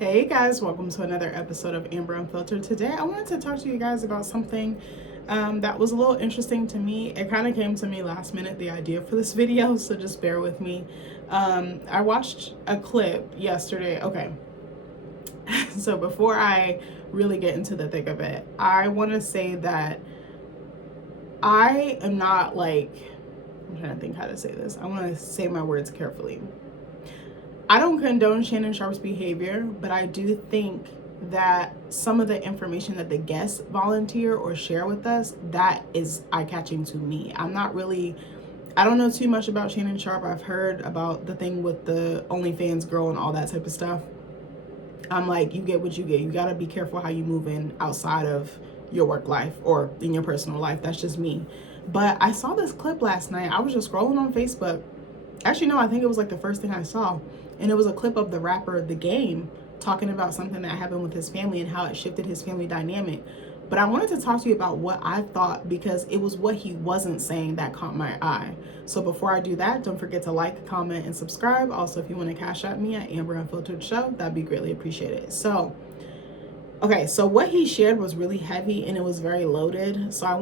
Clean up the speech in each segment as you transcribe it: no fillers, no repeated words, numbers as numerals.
Hey guys, welcome to another episode of Amber Unfiltered. Today I wanted to talk to you guys about something that was a little interesting to me. It kind of came to me last minute, the idea for this video, so just bear with me. I watched a clip yesterday. Okay, so before I really get into the thick of it, I want to say that I am not like, I'm trying to think how to say this. I want to say my words carefully. I don't condone Shannon Sharpe's behavior, but I do think that some of the information that the guests volunteer or share with us, that is eye-catching to me. I don't know too much about Shannon Sharpe. I've heard about the thing with the OnlyFans girl and all that type of stuff. I'm like, you get what you get. You gotta be careful how you move in outside of your work life or in your personal life. That's just me. But I saw this clip last night. I was just scrolling on Facebook. Actually, no, I think it was like the first thing I saw. And it was a clip of the rapper The Game talking about something that happened with his family and how it shifted his family dynamic. But I wanted to talk to you about what I thought, because it was what he wasn't saying that caught my eye. So before I do that, don't forget to like, comment, and subscribe. Also, if you want to cash out me at Amber Unfiltered Show, that'd be greatly appreciated. So what he shared was really heavy and it was very loaded. So I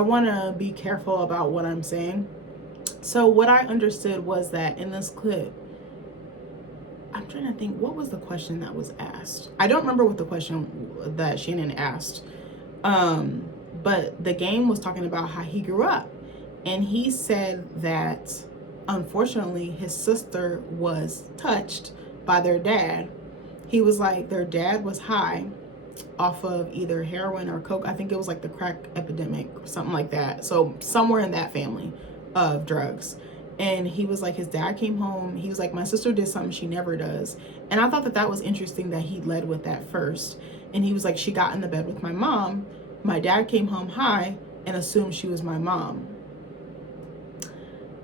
wanna be careful about what I'm saying. So what I understood was that in this clip, I'm trying to think, what was the question that was asked? I don't remember what the question that Shannon asked. But The Game was talking about how he grew up. And he said that, unfortunately, his sister was touched by their dad. He was like, their dad was high off of either heroin or coke. I think it was like the crack epidemic or something like that. So somewhere in that family of drugs. And he was like, his dad came home. He was like, my sister did something she never does. And I thought that that was interesting that he led with that first. And he was like, she got in the bed with my mom. My dad came home high and assumed she was my mom.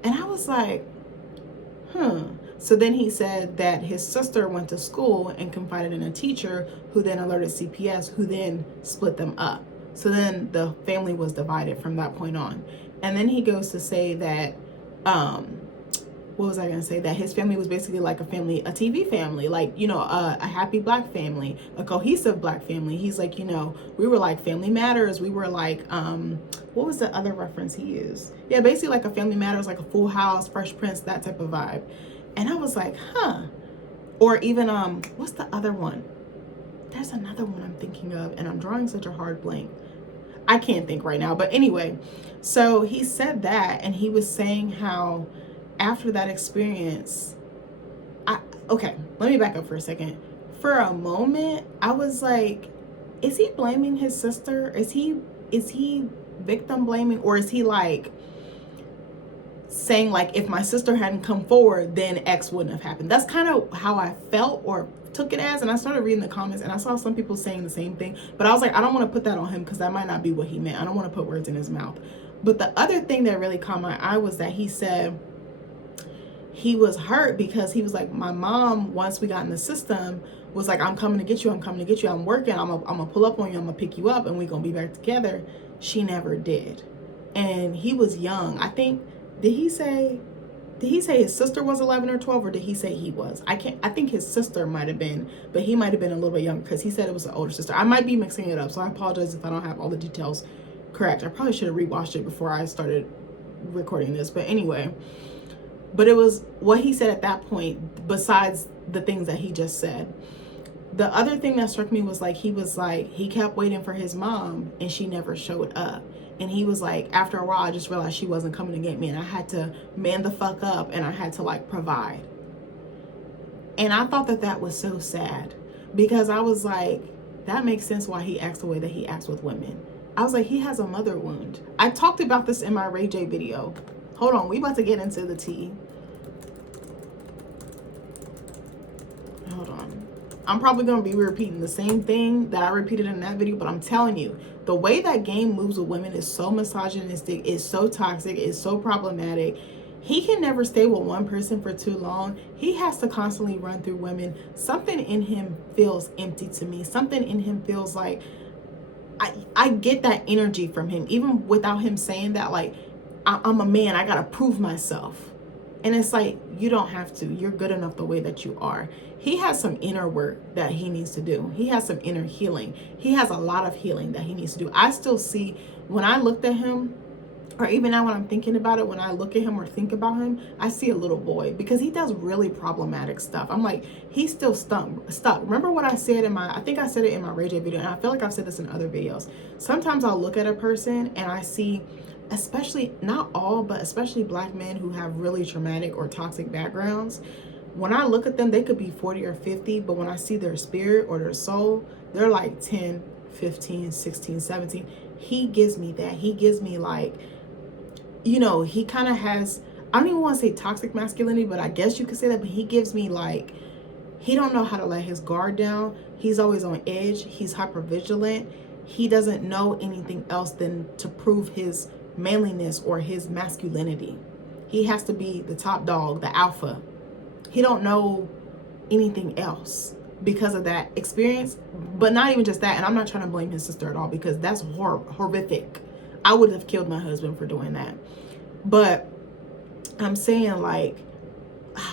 And I was like, So then he said that his sister went to school and confided in a teacher who then alerted CPS, who then split them up. So then the family was divided from that point on. And then he goes to say that, what was I going to say? That his family was basically like a family, a TV family, like, a happy black family, a cohesive black family. He's like, we were like Family Matters. We were like, what was the other reference he used? Yeah, basically like a Family Matters, like a Full House, Fresh Prince, that type of vibe. And I was like, Or even, what's the other one? There's another one I'm thinking of, and I'm drawing such a hard blank. I can't think right now. But anyway, so he said that, and he was saying how after that experience, okay, let me back up for a second. For a moment, I was like, is he blaming his sister? Is he victim blaming? Or is he like saying like, if my sister hadn't come forward, then X wouldn't have happened? That's kind of how I felt or took it as. And I started reading the comments and I saw some people saying the same thing, but I was like, I don't want to put that on him because that might not be what he meant. I don't want to put words in his mouth. But the other thing that really caught my eye was that he said he was hurt because he was like, my mom, once we got in the system, was like, I'm coming to get you. I'm coming to get you. I'm working. I'm gonna pull up on you. I'm gonna pick you up and we're gonna be back together. She never did. And he was young. I think, did he say his sister was 11 or 12, or did he say he was? I think his sister might have been, but he might have been a little bit younger because he said it was an older sister. I might be mixing it up, so I apologize if I don't have all the details correct. I probably should have rewatched it before I started recording this, but anyway. But it was what he said at that point, besides the things that he just said. The other thing that struck me was like, he kept waiting for his mom and she never showed up. And he was like, after a while, I just realized she wasn't coming to get me. And I had to man the fuck up and I had to like provide. And I thought that was so sad, because I was like, that makes sense why he acts the way that he acts with women. I was like, he has a mother wound. I talked about this in my Ray J video. Hold on, we about to get into the tea. Hold on. I'm probably going to be repeating the same thing that I repeated in that video, but I'm telling you, the way that Game moves with women is so misogynistic, is so toxic, is so problematic. He can never stay with one person for too long. He has to constantly run through women. Something in him feels empty to me. Something in him feels like, I get that energy from him, even without him saying that, like, I'm a man, I got to prove myself. And it's like, you don't have to. You're good enough the way that you are. He has some inner work that he needs to do. He has some inner healing. He has a lot of healing that he needs to do. I still see, when I looked at him, or even now when I'm thinking about it, when I look at him or think about him, I see a little boy, because he does really problematic stuff. I'm like, he's still stuck. Remember what I said I think I said it in my Ray J video, and I feel like I've said this in other videos. Sometimes I'll look at a person and I see, especially, not all, but especially Black men who have really traumatic or toxic backgrounds. When I look at them, they could be 40 or 50, but when I see their spirit or their soul, they're like 10, 15, 16, 17. He gives me that. He gives me like, you know, he kind of has, I don't even want to say toxic masculinity, but I guess you could say that, but he gives me like, he don't know how to let his guard down. He's always on edge. He's hyper vigilant. He doesn't know anything else than to prove his manliness or his masculinity. He has to be the top dog, the alpha. He don't know anything else because of that experience. But not even just that, and I'm not trying to blame his sister at all, because that's horrific. I would have killed my husband for doing that. But I'm saying, like,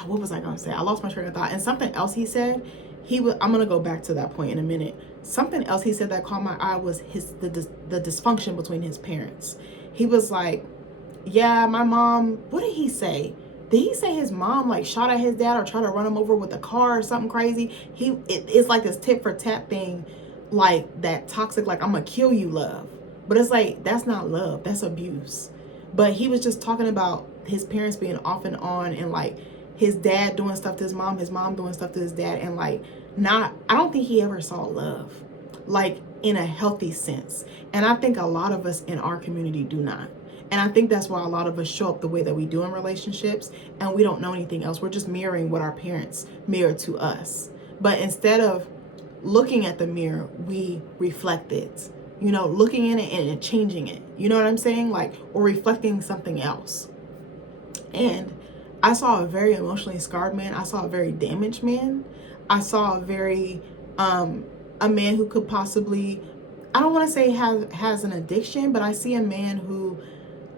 what was I gonna say? I lost my train of thought. And something else he said, I'm gonna go back to that point in a minute. Something else he said that caught my eye was the dysfunction between his parents. He was like, yeah, my mom, what did he say? Did he say his mom like shot at his dad or tried to run him over with a car or something crazy? It's like this tit for tat thing, like that toxic, like, I'm gonna kill you love. But it's like, that's not love, that's abuse. But he was just talking about his parents being off and on, and like his dad doing stuff to his mom doing stuff to his dad, and like, I don't think he ever saw love, like in a healthy sense. And I think a lot of us in our community do not. And I think that's why a lot of us show up the way that we do in relationships, and we don't know anything else. We're just mirroring what our parents mirror to us. But instead of looking at the mirror, we reflect it. You know, looking in it and changing it. You know what I'm saying? Like, or reflecting something else. And I saw a very emotionally scarred man. I saw a very damaged man. I saw a very, a man who could possibly, I don't want to say has an addiction, but I see a man who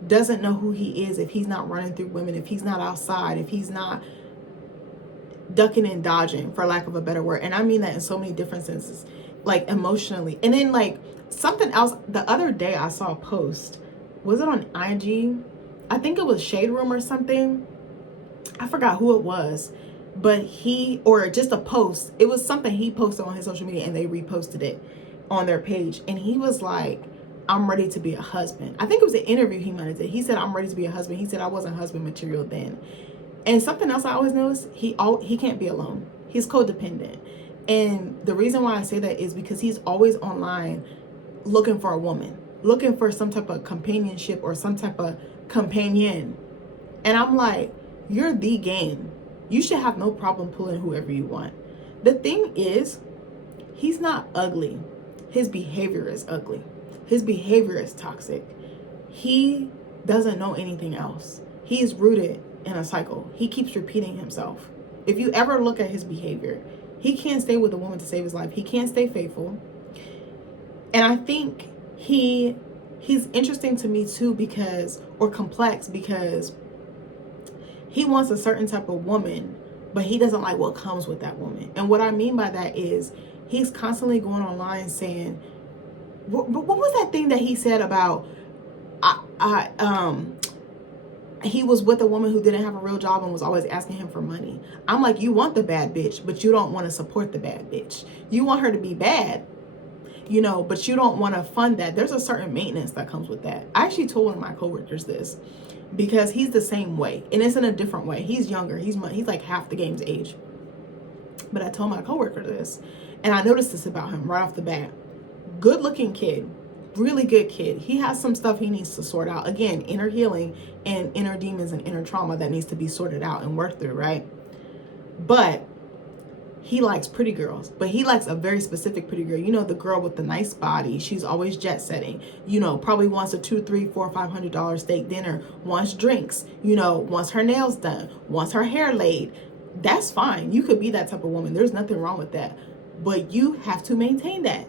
doesn't know who he is if he's not running through women, if he's not outside, if he's not ducking and dodging, for lack of a better word. And I mean that in so many different senses, like emotionally. And then like something else, the other day I saw a post, was it on IG? I think it was Shade Room or something. I forgot who it was, but or just a post. It was something he posted on his social media and they reposted it on their page. And he was like, I'm ready to be a husband. I think it was an interview he might have did. He said, I'm ready to be a husband. He said, I wasn't husband material then. And something else I always notice, he can't be alone. He's codependent. And the reason why I say that is because he's always online looking for a woman, looking for some type of companionship or some type of companion. And I'm like, you're the game. You should have no problem pulling whoever you want. The thing is, he's not ugly. His behavior is ugly. His behavior is toxic. He doesn't know anything else. He's rooted in a cycle. He keeps repeating himself. If you ever look at his behavior, he can't stay with a woman to save his life. He can't stay faithful. And I think he's interesting to me too, or complex, because he wants a certain type of woman, but he doesn't like what comes with that woman. And what I mean by that is he's constantly going online saying, what was that thing that he said about, he was with a woman who didn't have a real job and was always asking him for money. I'm like, you want the bad bitch, but you don't want to support the bad bitch. You want her to be bad, you know, but you don't want to fund that. There's a certain maintenance that comes with that. I actually told one of my coworkers this, because he's the same way, and it's in a different way. He's younger. He's like half the game's age. But I told my coworker this, and I noticed this about him right off the bat. Good looking kid, really good kid. He has some stuff he needs to sort out. Again, inner healing and inner demons and inner trauma that needs to be sorted out and worked through, right? But he likes pretty girls, but he likes a very specific pretty girl. You know, the girl with the nice body. She's always jet setting, you know, probably wants a $200, $300, $400, $500 steak dinner, wants drinks, you know, wants her nails done, wants her hair laid. That's fine. You could be that type of woman. There's nothing wrong with that, but you have to maintain that.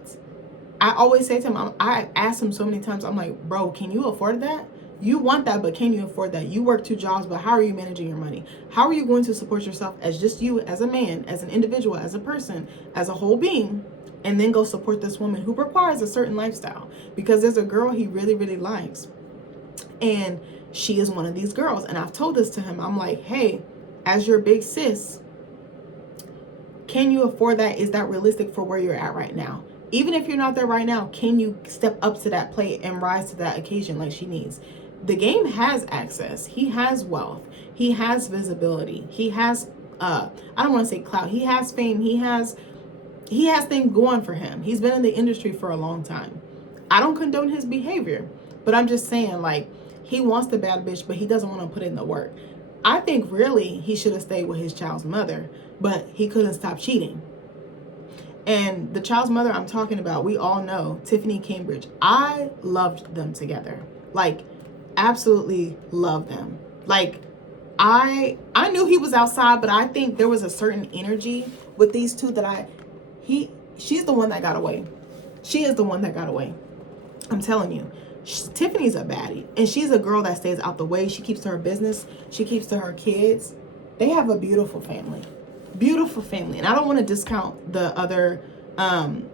I always say to him, I ask him so many times, I'm like, bro, can you afford that? You want that, but can you afford that? You work 2 jobs, but how are you managing your money? How are you going to support yourself as just you, as a man, as an individual, as a person, as a whole being, and then go support this woman who requires a certain lifestyle? Because there's a girl he really, really likes, and she is one of these girls. And I've told this to him. I'm like, hey, as your big sis, can you afford that? Is that realistic for where you're at right now? Even if you're not there right now, can you step up to that plate and rise to that occasion like she needs? The game has access. He has wealth. He has visibility. He has, I don't want to say clout. He has fame. He has things going for him. He's been in the industry for a long time. I don't condone his behavior, but I'm just saying, like, he wants the bad bitch, but he doesn't want to put in the work. I think really he should have stayed with his child's mother, but he couldn't stop cheating. And the child's mother I'm talking about, we all know, Tiffany Cambridge. I loved them together. Like, absolutely loved them. Like, I knew he was outside, but I think there was a certain energy with these two that she's the one that got away. She is the one that got away. I'm telling you. Tiffany's a baddie, and she's a girl that stays out the way. She keeps to her business. She keeps to her kids. They have a beautiful family. Beautiful family. And I don't want to discount the other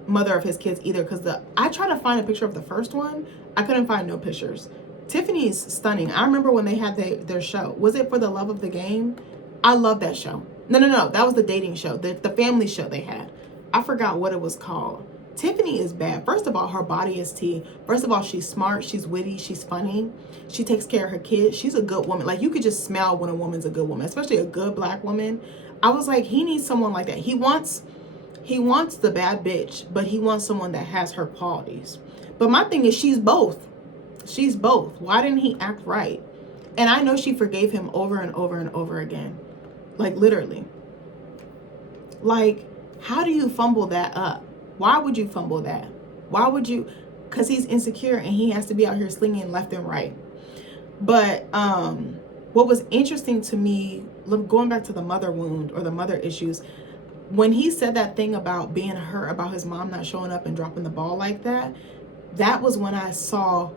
mother of his kids either, because I tried to find a picture of the first one. I couldn't find no pictures. Tiffany's stunning. I remember when they had their show. Was it For the Love of the Game? I love that show. No. That was the dating show. The family show they had. I forgot what it was called. Tiffany is bad. First of all, her body is tea. First of all, she's smart. She's witty. She's funny. She takes care of her kids. She's a good woman. Like, you could just smell when a woman's a good woman, especially a good black woman. I was like, he needs someone like that. He wants the bad bitch, but he wants someone that has her qualities. But my thing is, she's both. She's both. Why didn't he act right? And I know she forgave him over and over and over again. Like, literally. Like, how do you fumble that up? Why would you fumble that? Why would you? Because he's insecure and he has to be out here slinging left and right. But what was interesting to me, going back to the mother wound or the mother issues, when he said that thing about being hurt about his mom not showing up and dropping the ball like that, that was when I saw,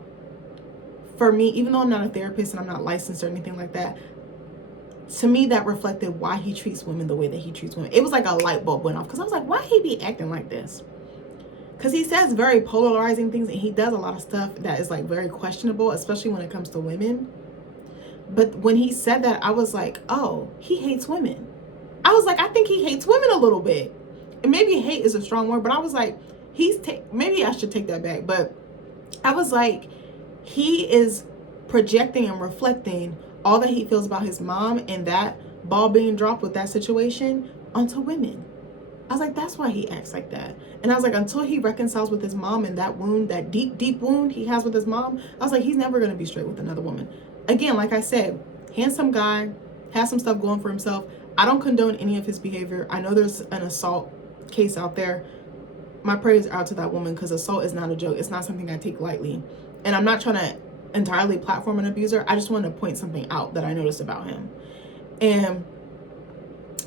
for me, even though I'm not a therapist and I'm not licensed or anything like that, to me that reflected why he treats women the way that he treats women. It was like a light bulb went off, because I was like, why he be acting like this? Because he says very polarizing things, and he does a lot of stuff that is like very questionable, especially when it comes to women. But when he said that, I was like, oh, he hates women. I was like, I think he hates women a little bit. And maybe hate is a strong word, but I was like, maybe I should take that back. But I was like, he is projecting and reflecting all that he feels about his mom and that ball being dropped with that situation onto women. I was like, that's why he acts like that. And I was like, until he reconciles with his mom and that wound, that deep, deep wound he has with his mom, I was like, he's never going to be straight with another woman. Again, like I said, handsome guy, has some stuff going for himself. I don't condone any of his behavior. I know there's an assault case out there. My prayers are out to that woman, because assault is not a joke. It's not something I take lightly. And I'm not trying to entirely platform an abuser. I just wanted to point something out that I noticed about him. And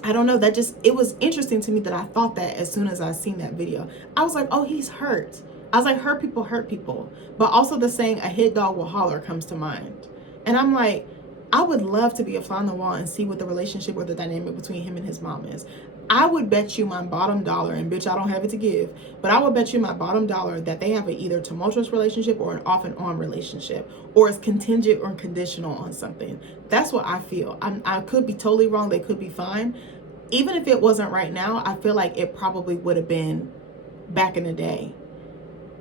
I don't know, it was interesting to me that I thought that as soon as I seen that video. I was like, oh, he's hurt. I was like, hurt people. But also the saying, a hit dog will holler, comes to mind. And I'm like, I would love to be a fly on the wall and see what the relationship or the dynamic between him and his mom is. I would bet you my bottom dollar, and bitch, I don't have it to give, but I would bet you my bottom dollar that they have an either tumultuous relationship or an off and on relationship, or it's contingent or conditional on something. That's what I feel. I could be totally wrong. They could be fine. Even if it wasn't right now, I feel like it probably would have been back in the day.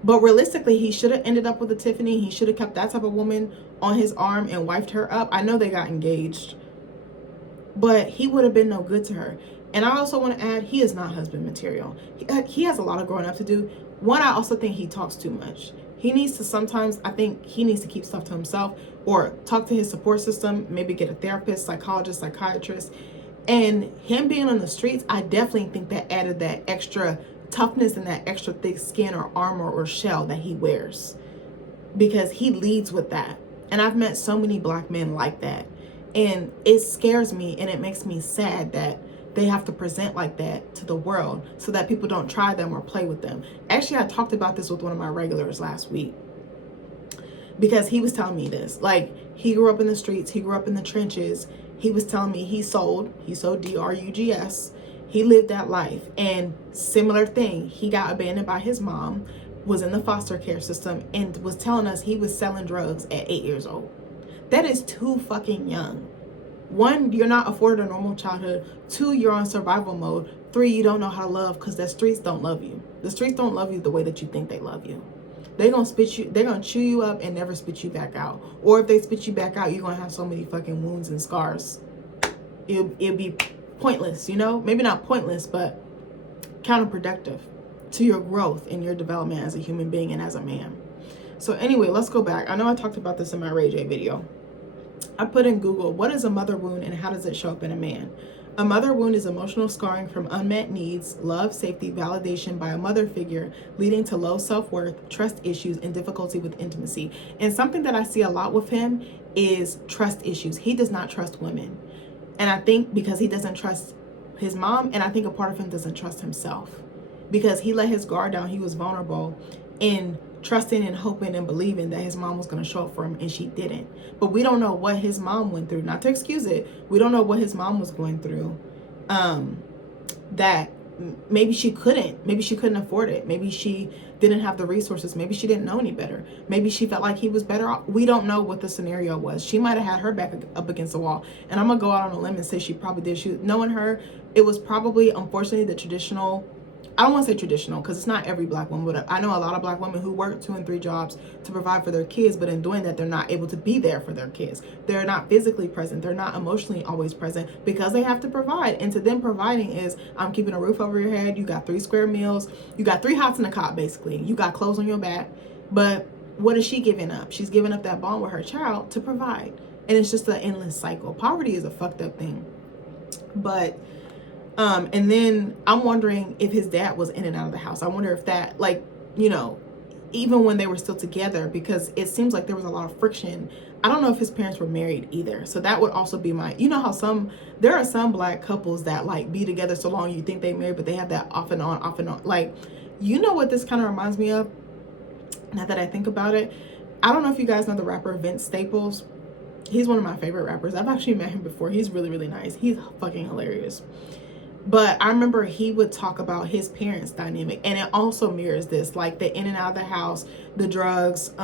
But realistically, he should have ended up with a Tiffany. He should have kept that type of woman on his arm and wiped her up. I know they got engaged, but he would have been no good to her. And I also want to add, he is not husband material. He has a lot of growing up to do. One, I also think he talks too much. He needs to sometimes, I think he needs to keep stuff to himself, or talk to his support system, maybe get a therapist, psychologist, psychiatrist. And him being on the streets, I definitely think that added that extra toughness and that extra thick skin or armor or shell that he wears, because he leads with that. And I've met so many black men like that, and it scares me, and it makes me sad that they have to present like that to the world so that people don't try them or play with them. Actually, I talked about this with one of my regulars last week. because he was telling me this. Like, he grew up in the streets, he grew up in the trenches. He was telling me he sold drugs. He lived that life. And similar thing, he got abandoned by his mom, was in the foster care system, and was telling us he was selling drugs at 8 years old. That is too fucking young. 1, you're not afforded a normal childhood. 2, you're on survival mode. 3, you don't know how to love because the streets don't love you. The streets don't love you the way that you think they love you. They're gonna chew you up and never spit you back out. Or if they spit you back out, you're gonna have so many fucking wounds and scars. It'll be pointless, you know? Maybe not pointless, but counterproductive to your growth and your development as a human being and as a man. So anyway, let's go back. I know I talked about this in my Ray J video. I put in Google, what is a mother wound and how does it show up in a man? A mother wound is emotional scarring from unmet needs, love, safety, validation by a mother figure, leading to low self-worth, trust issues, and difficulty with intimacy. And something that I see a lot with him is trust issues. He does not trust women. And I think because he doesn't trust his mom, and I think a part of him doesn't trust himself. Because he let his guard down, he was vulnerable in trusting and hoping and believing that his mom was going to show up for him, and she didn't. But we don't know what his mom went through. Not to excuse it, we don't know what his mom was going through. That maybe she couldn't afford it. Maybe she didn't have the resources. Maybe she didn't know any better. Maybe she felt like he was better off. We don't know what the scenario was. She might have had her back up against the wall. And I'm gonna go out on a limb and say she probably did. Knowing her, it was probably, unfortunately, the traditional, I don't want to say traditional because it's not every black woman, but I know a lot of black women who work 2 and 3 jobs to provide for their kids, but in doing that, they're not able to be there for their kids. They're not physically present. They're not emotionally always present because they have to provide. And to them, providing is, I'm keeping a roof over your head. You got 3 square meals. You got 3 hots in a cot, basically. You got clothes on your back. But what is she giving up? She's giving up that bond with her child to provide. And it's just an endless cycle. Poverty is a fucked up thing. But and then I'm wondering if his dad was in and out of the house. I wonder if that, like, you know, even when they were still together, because it seems like there was a lot of friction. I don't know if his parents were married either. So that would also be my, you know how there are some black couples that like be together so long you think they married, but they have that off and on. Like, you know what this kind of reminds me of? Now that I think about it, I don't know if you guys know the rapper Vince Staples. He's one of my favorite rappers. I've actually met him before. He's really, really nice. He's fucking hilarious. But I remember he would talk about his parents' dynamic, and it also mirrors this, like the in and out of the house, the drugs,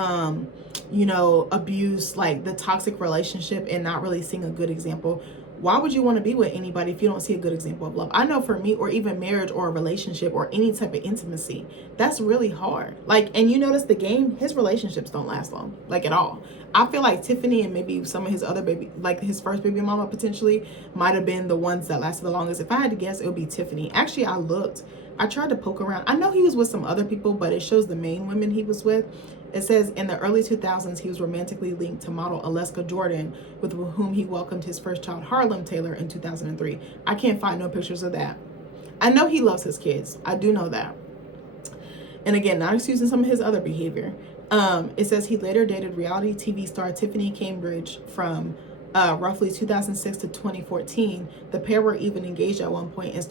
you know, abuse, like the toxic relationship, and not really seeing a good example. Why would you want to be with anybody if you don't see a good example of love? I know for me, or even marriage or a relationship or any type of intimacy, that's really hard. Like, and you notice the game, his relationships don't last long, like at all. I feel like Tiffany and maybe some of his other baby, like his first baby mama potentially, might have been the ones that lasted the longest. If I had to guess, it would be Tiffany. Actually, I tried to poke around. I know he was with some other people, but it shows the main women he was with. It says in the early 2000s, he was romantically linked to model Aleska Jordan, with whom he welcomed his first child, Harlem Taylor, in 2003. I can't find no pictures of that. I know he loves his kids. I do know that. And again, not excusing some of his other behavior. It says he later dated reality TV star Tiffany Cambridge from roughly 2006 to 2014. The pair were even engaged at one point and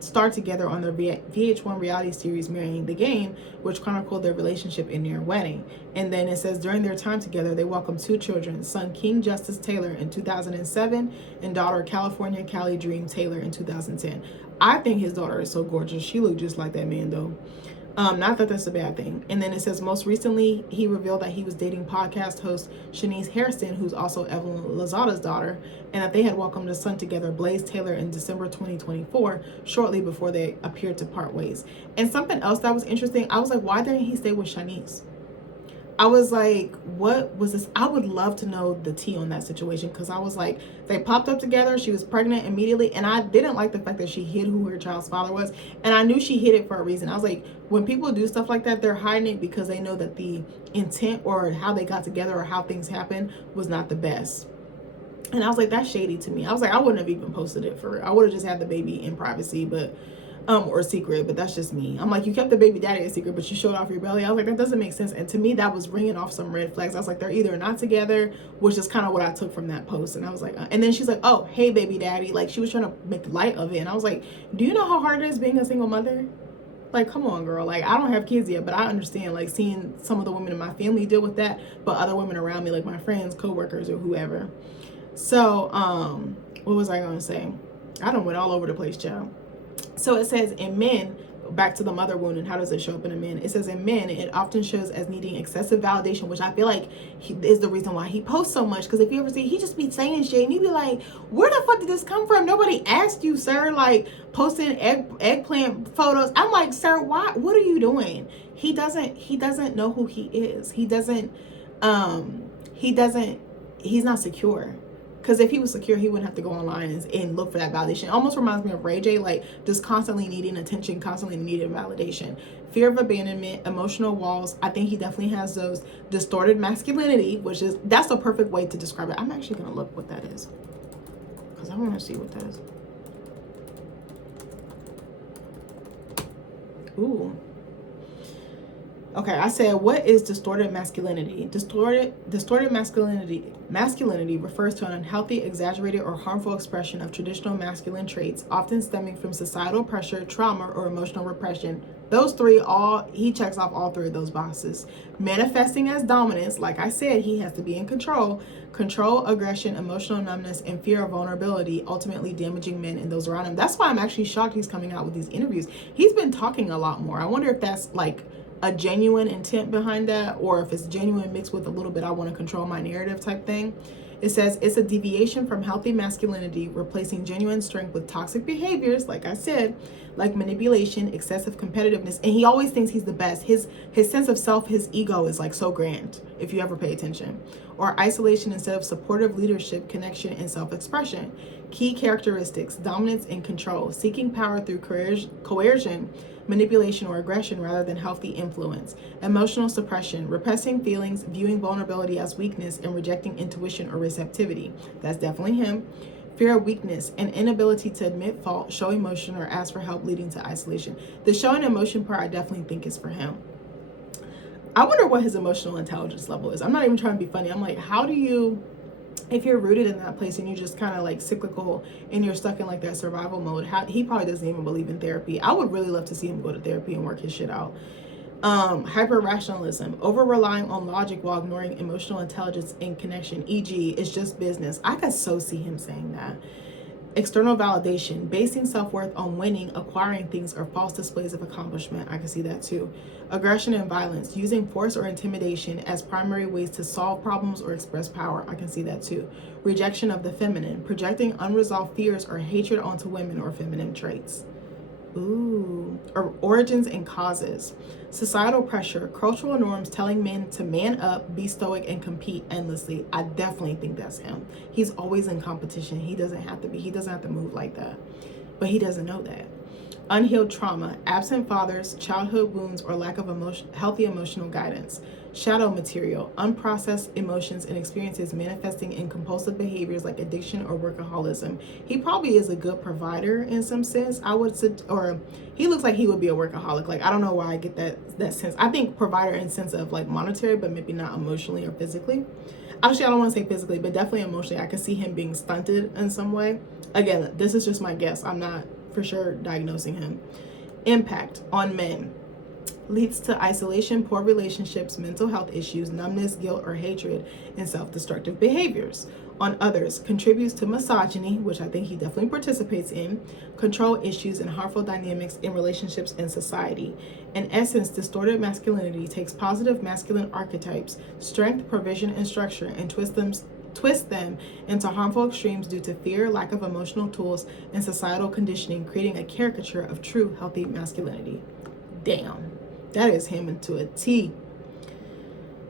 starred together on their VH1 reality series Marrying the Game, which chronicled their relationship and near wedding. And then it says during their time together, they welcomed 2 children, son King Justice Taylor in 2007 and daughter California Callie Dream Taylor in 2010. I think his daughter is so gorgeous. She looked just like that man though. Not that that's a bad thing. And then it says most recently, he revealed that he was dating podcast host Shanice Hairston, who's also Evelyn Lozada's daughter, and that they had welcomed a son together, Blaze Taylor, in December 2024, shortly before they appeared to part ways. And something else that was interesting, I was like, why didn't he stay with Shanice? I was like, what was this? I would love to know the tea on that situation, because I was like, they popped up together. She was pregnant immediately. And I didn't like the fact that she hid who her child's father was. And I knew she hid it for a reason. I was like, when people do stuff like that, they're hiding it because they know that the intent or how they got together or how things happened was not the best. And I was like, that's shady to me. I was like, I wouldn't have even posted it for real. I would have just had the baby in privacy, but or secret, but that's just me. I'm like, you kept the baby daddy a secret, but you showed off your belly. I was like, that doesn't make sense. And to me, that was ringing off some red flags. I was like, they're either not together, which is kind of what I took from that post. And I was like, and then she's like, oh, hey, baby daddy. Like, she was trying to make light of it. And I was like, do you know how hard it is being a single mother? Like, come on, girl. Like, I don't have kids yet, but I understand, like, seeing some of the women in my family deal with that, but other women around me, like my friends, co-workers, or whoever. So, what was I going to say? I done went all over the place, child. So it says in men, back to the mother wound and how does it show up in a man? It says in men, it often shows as needing excessive validation, which I feel like is the reason why he posts so much. Because if you ever see, he just be saying shit and you be like, where the fuck did this come from? Nobody asked you, sir. Like posting eggplant photos. I'm like, sir, why? What are you doing? He doesn't know who he is. He's not secure. Because if he was secure, he wouldn't have to go online and look for that validation. It almost reminds me of Ray J, like just constantly needing attention, constantly needing validation. Fear of abandonment, emotional walls. I think he definitely has those. Distorted masculinity, that's a perfect way to describe it. I'm actually going to look what that is. Because I want to see what that is. Ooh. Okay, I said, what is distorted masculinity? Distorted masculinity refers to an unhealthy, exaggerated, or harmful expression of traditional masculine traits, often stemming from societal pressure, trauma, or emotional repression. Those three, he checks off all three of those boxes. Manifesting as dominance, like I said, he has to be in control, aggression, emotional numbness, and fear of vulnerability, ultimately damaging men and those around him. That's why I'm actually shocked he's coming out with these interviews. He's been talking a lot more. I wonder if that's like a genuine intent behind that, or if it's genuine mixed with a little bit I want to control my narrative type thing. It says it's a deviation from healthy masculinity, replacing genuine strength with toxic behaviors, like I said, like manipulation, excessive competitiveness, and he always thinks he's the best. His sense of self, his ego is like so grand, if you ever pay attention. Or isolation instead of supportive leadership, connection, and self-expression. Key characteristics: dominance and control, seeking power through coercion, manipulation, or aggression rather than healthy influence. Emotional suppression, repressing feelings, viewing vulnerability as weakness, and rejecting intuition or receptivity. That's definitely him. Fear of weakness, an inability to admit fault, show emotion, or ask for help, leading to isolation. The showing emotion part I definitely think is for him. I wonder what his emotional intelligence level is. I'm not even trying to be funny. I'm like, how do you, if you're rooted in that place and you're just kind of like cyclical and you're stuck in like that survival mode, he probably doesn't even believe in therapy. I would really love to see him go to therapy and work his shit out. Hyper rationalism, over relying on logic while ignoring emotional intelligence and connection, e.g. it's just business. I could so see him saying that. External validation, basing self-worth on winning, acquiring things, or false displays of accomplishment. I can see that too. Aggression and violence, using force or intimidation as primary ways to solve problems or express power. I can see that too. Rejection of the feminine, projecting unresolved fears or hatred onto women or feminine traits. Ooh. Or origins and causes. Societal pressure, cultural norms telling men to man up, be stoic, and compete endlessly. I definitely think that's him. He's always in competition. He doesn't have to be. He doesn't have to move like that. But he doesn't know that. Unhealed trauma, absent fathers, childhood wounds, or lack of healthy emotional guidance. Shadow material, unprocessed emotions and experiences manifesting in compulsive behaviors like addiction or workaholism. He probably is a good provider in some sense. Or he looks like he would be a workaholic. Like, I don't know why I get that sense. I think provider in sense of like monetary, but maybe not emotionally or physically. Actually, I don't want to say physically, but definitely emotionally. I could see him being stunted in some way. Again, this is just my guess. I'm not for sure diagnosing him. Impact on men. Leads to isolation, poor relationships, mental health issues, numbness, guilt, or hatred, and self-destructive behaviors. On others, contributes to misogyny, which I think he definitely participates in, control issues, and harmful dynamics in relationships and society. In essence, distorted masculinity takes positive masculine archetypes, strength, provision, and structure, and twist them into harmful extremes due to fear, lack of emotional tools, and societal conditioning, creating a caricature of true healthy masculinity. Damn. That is him into a T.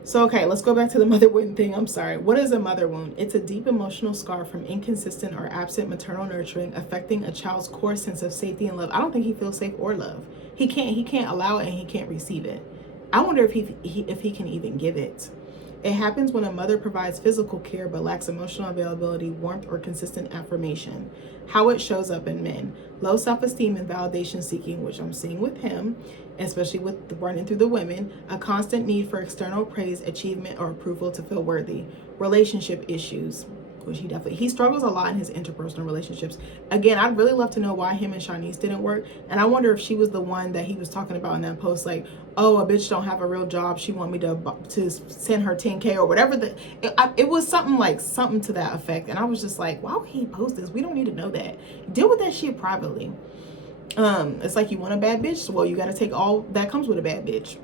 So, okay, let's go back to the mother wound thing. I'm sorry. What is a mother wound? It's a deep emotional scar from inconsistent or absent maternal nurturing, affecting a child's core sense of safety and love. I don't think he feels safe or loved. He can't allow it and he can't receive it. I wonder if he can even give it. It happens when a mother provides physical care but lacks emotional availability, warmth, or consistent affirmation. How it shows up in men. Low self-esteem and validation seeking, which I'm seeing with him, especially with running through the women. A constant need for external praise, achievement, or approval to feel worthy. Relationship issues. which he struggles a lot in his interpersonal relationships. Again, I'd really love to know why him and Shanice didn't work. And I wonder if she was the one that he was talking about in that post, like, oh, a bitch don't have a real job, she want me to send her 10K or whatever. It was something to that effect. And I was just like, why would he post this? We don't need to know that. Deal with that shit privately. It's like, you want a bad bitch, well, you got to take all that comes with a bad bitch,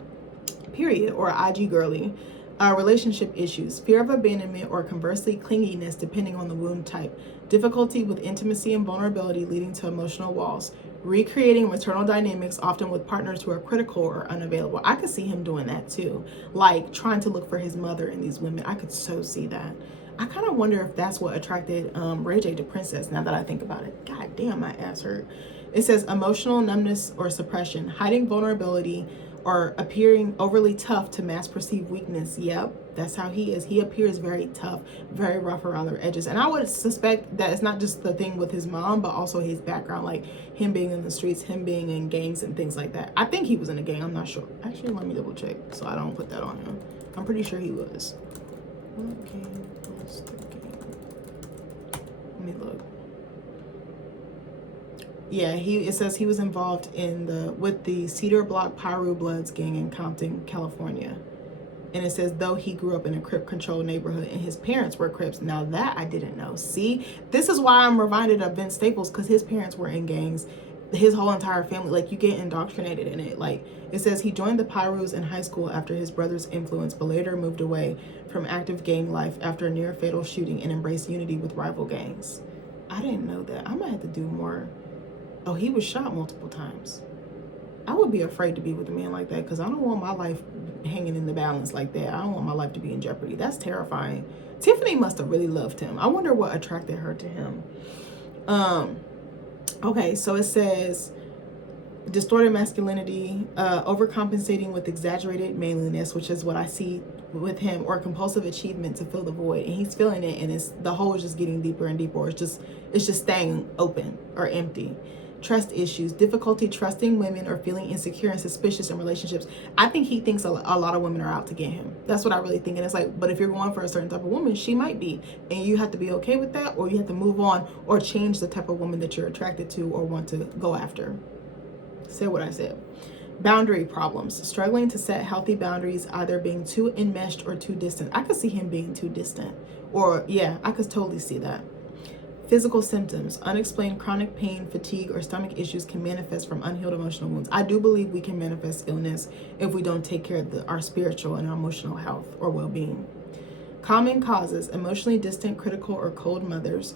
period. Or IG girly. Relationship issues, fear of abandonment, or conversely clinginess depending on the wound type, difficulty with intimacy and vulnerability leading to emotional walls, recreating maternal dynamics often with partners who are critical or unavailable. I could see him doing that too, like trying to look for his mother in these women. I could so see that. I kind of wonder if that's what attracted Ray J to Princess, now that I think about it. God damn, my ass hurt. It says emotional numbness or suppression, hiding vulnerability, or appearing overly tough to mass perceived weakness. Yep, that's how he is. He appears very tough, very rough around the edges. And I would suspect that it's not just the thing with his mom, but also his background, like him being in the streets, him being in gangs and things like that. I think he was in a gang, I'm not sure. Actually, let me double check so I don't put that on him. I'm pretty sure he was. What gang was the gang? Let me look. Yeah, it says he was involved with the Cedar Block Piru Bloods gang in Compton, California. And it says, though he grew up in a Crip-controlled neighborhood and his parents were Crips. Now that I didn't know. See, this is why I'm reminded of Vince Staples, because his parents were in gangs. His whole entire family, like, you get indoctrinated in it. Like, it says he joined the Pirus in high school after his brother's influence, but later moved away from active gang life after a near-fatal shooting and embraced unity with rival gangs. I didn't know that. I might have to do more. Oh, he was shot multiple times. I would be afraid to be with a man like that, because I don't want my life hanging in the balance like that. I don't want my life to be in jeopardy. That's terrifying. Tiffany must have really loved him. I wonder what attracted her to him. Okay, so it says distorted masculinity, overcompensating with exaggerated manliness, which is what I see with him, or compulsive achievement to fill the void. And he's feeling it, and the hole is just getting deeper and deeper, or it's just staying open or empty. Trust issues, difficulty trusting women or feeling insecure and suspicious in relationships. I think he thinks a lot of women are out to get him. That's what I really think. And it's like, but if you're going for a certain type of woman, she might be. And you have to be okay with that, or you have to move on or change the type of woman that you're attracted to or want to go after. Say what I said. Boundary problems, struggling to set healthy boundaries, either being too enmeshed or too distant. I could see him being too distant, or yeah, I could totally see that. Physical symptoms, unexplained chronic pain, fatigue, or stomach issues can manifest from unhealed emotional wounds. I do believe we can manifest illness if we don't take care of our spiritual and our emotional health or well-being. Common causes, emotionally distant, critical, or cold mothers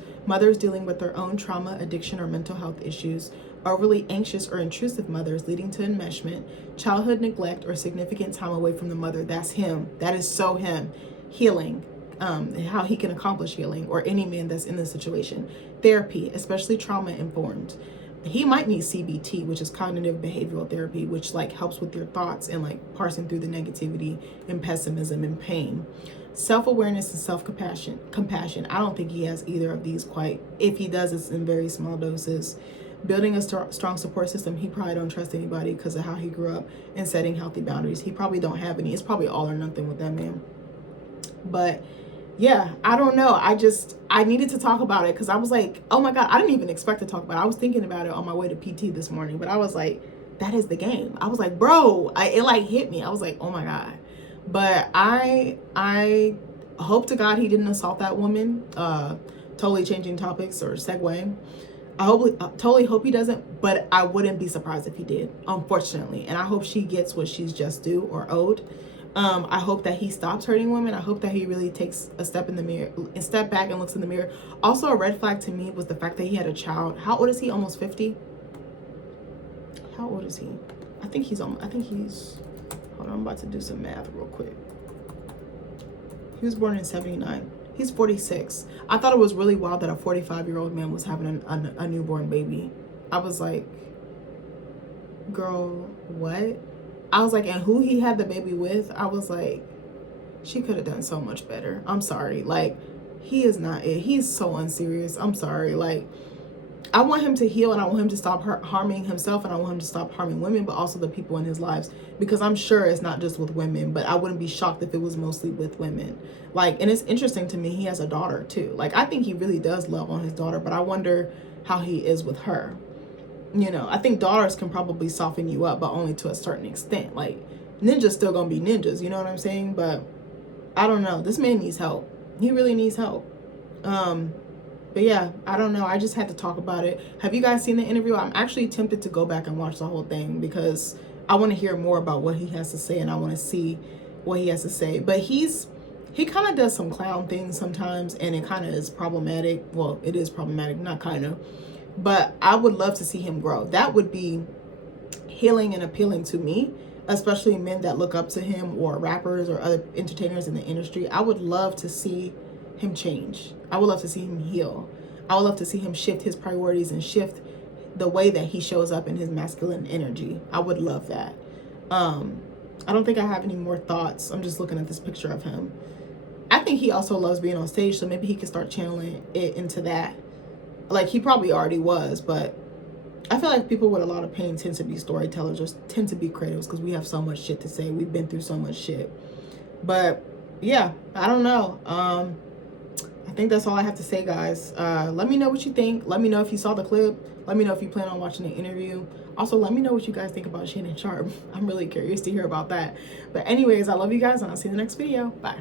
dealing with their own trauma, addiction, or mental health issues, overly anxious or intrusive mothers leading to enmeshment, childhood neglect, or significant time away from the mother. That's him. That is so him. Healing. How he can accomplish healing, or any man that's in this situation. Therapy, especially trauma informed. He might need CBT, which is cognitive behavioral therapy, which like helps with your thoughts and like parsing through the negativity and pessimism and pain. Self-awareness and compassion. I don't think he has either of these quite. If he does, it's in very small doses. Building a strong support system. He probably don't trust anybody because of how he grew up, and setting healthy boundaries. He probably don't have any. It's probably all or nothing with that man. But yeah, I don't know. I needed to talk about it because I was like, oh my God, I didn't even expect to talk about it. I was thinking about it on my way to PT this morning, but I was like, that is the game. I was like, bro, it like hit me. I was like, oh my God. But I hope to God he didn't assault that woman. Totally changing topics or segue. I totally hope he doesn't, but I wouldn't be surprised if he did, unfortunately. And I hope she gets what she's just due or owed. I hope that he stops hurting women. I hope that he really takes a step back and looks in the mirror. Also, a red flag to me was the fact that he had a child. How old is he? Almost 50? How old is he? I think he's, hold on, I'm about to do some math real quick. He was born in 79. He's 46. I thought it was really wild that a 45-year-old man was having a newborn baby. I was like, girl, what? I was like, and who he had the baby with? I was like, she could have done so much better. I'm sorry. Like, he is not it. He's so unserious. I'm sorry. Like, I want him to heal, and I want him to stop harming himself, and I want him to stop harming women, but also the people in his lives, because I'm sure it's not just with women, but I wouldn't be shocked if it was mostly with women. Like, and it's interesting to me, he has a daughter too. Like, I think he really does love on his daughter, but I wonder how he is with her. You know, I think daughters can probably soften you up, but only to a certain extent. Like, ninjas still gonna be ninjas, you know what I'm saying? But I don't know. This man needs help. He really needs help. But yeah, I don't know. I just had to talk about it. Have you guys seen the interview? I'm actually tempted to go back and watch the whole thing, because I want to hear more about what he has to say, and I want to see what he has to say. But he kind of does some clown things sometimes, and it kind of is problematic. Well, it is problematic, not kind of. But I would love to see him grow. That would be healing and appealing to me, especially men that look up to him, or rappers or other entertainers in the industry. I would love to see him change. I would love to see him heal. I would love to see him shift his priorities and shift the way that he shows up in his masculine energy. I would love that. I don't think I have any more thoughts. I'm just looking at this picture of him. I think he also loves being on stage, so maybe he could start channeling it into that. Like, he probably already was, but I feel like people with a lot of pain tend to be storytellers, or tend to be creatives, because we have so much shit to say. We've been through so much shit. But yeah, I don't know. I think that's all I have to say, guys. Let me know what you think. Let me know if you saw the clip. Let me know if you plan on watching the interview. Also, let me know what you guys think about Shannon Sharpe. I'm really curious to hear about that. But anyways, I love you guys, and I'll see you in the next video. Bye.